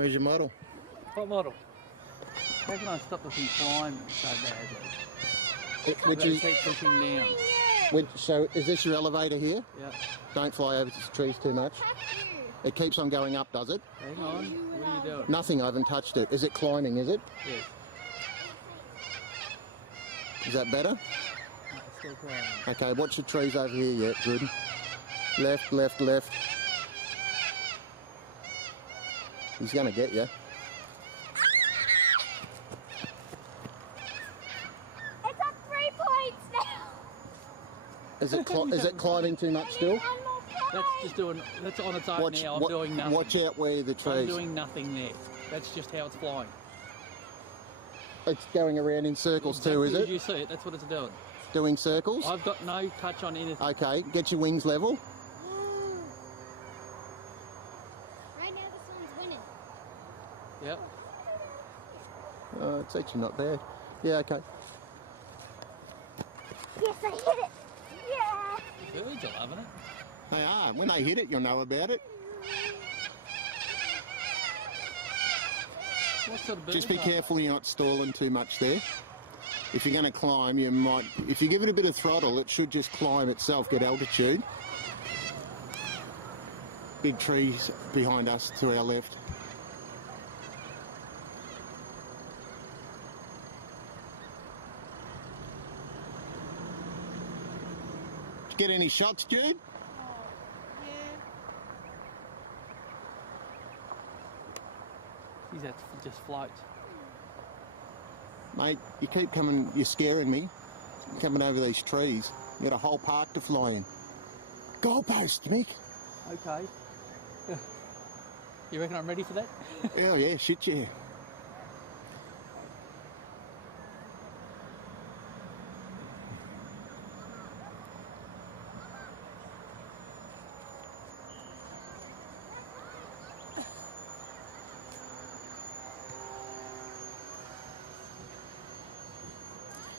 Where's your model? What model? How can I stop the thing climbing so badly? Which is keep pushing down. so is this your elevator here? Yeah. Don't fly over the trees too much. It keeps on going up, does it? Hang on. What are you doing? Nothing. I haven't touched it. Is it climbing? Is it? Yes. Is that better? No, it's still climbing. Okay. Watch the trees over here. Yeah. Good. Left. Left. Left. He's gonna get you. It's at 3 points now. Is it climbing too much still? That's just doing. That's on its own now. I'm doing nothing. Watch out where the trees. I'm doing nothing there. That's just how it's flying. It's going around in circles too, is it? As you see it, that's what it's doing. Doing circles? I've got no touch on anything. Okay, get your wings level. Right now this one's winning. Yep. It's actually not bad. Yeah, okay. Yes, I hit it. Yeah. Birds are loving it. They are. When they hit it, you'll know about it. What sort of birds Just be are careful you're not stalling too much there. If you're going to climb, you might... If you give it a bit of throttle, it should just climb itself, get altitude. Big trees behind us to our left. Did you get any shots, Jude? Geez, that just floats. Mate, you keep coming, you're scaring me. Coming over these trees. You got a whole park to fly in. Goalpost, Mick. Okay. You reckon I'm ready for that? Oh yeah, shit yeah.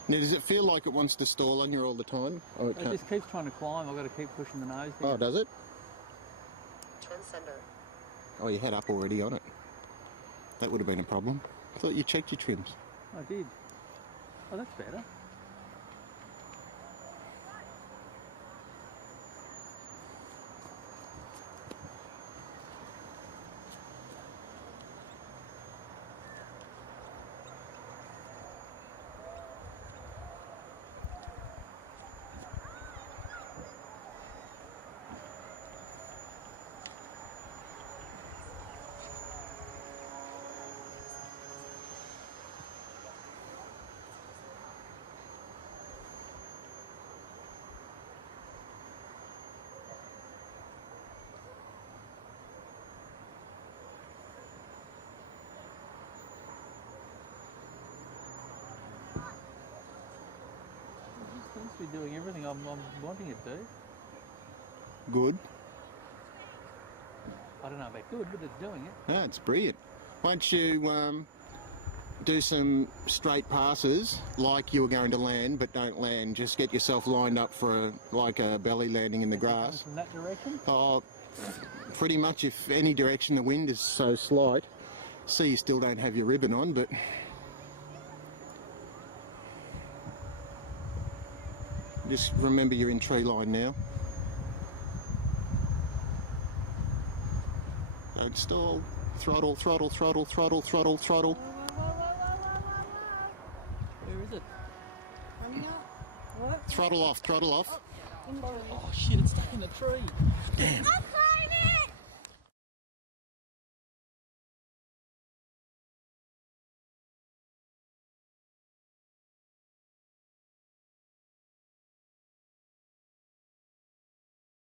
Now, does it feel like it wants to stall on you all the time? Or It just keeps trying to climb. I've got to keep pushing the nose down. Oh, does it? Trim sender. Oh, you had up already on it. That would have been a problem. I thought you checked your trims. I did. Oh, that's better. It seems to be doing everything I'm wanting it to. Good. I don't know about good, but it's doing it. Ah, it's brilliant. Once you do some straight passes like you were going to land, but don't land, just get yourself lined up for like a belly landing in the grass. From that direction? Oh, pretty much if any direction the wind is so slight. See, you still don't have your ribbon on, but... Just remember you're in tree line now. Don't stall. Throttle, throttle, throttle, throttle, throttle, throttle. Where is it? Throttle off, throttle off. Oh shit, it's stuck in a tree. Damn.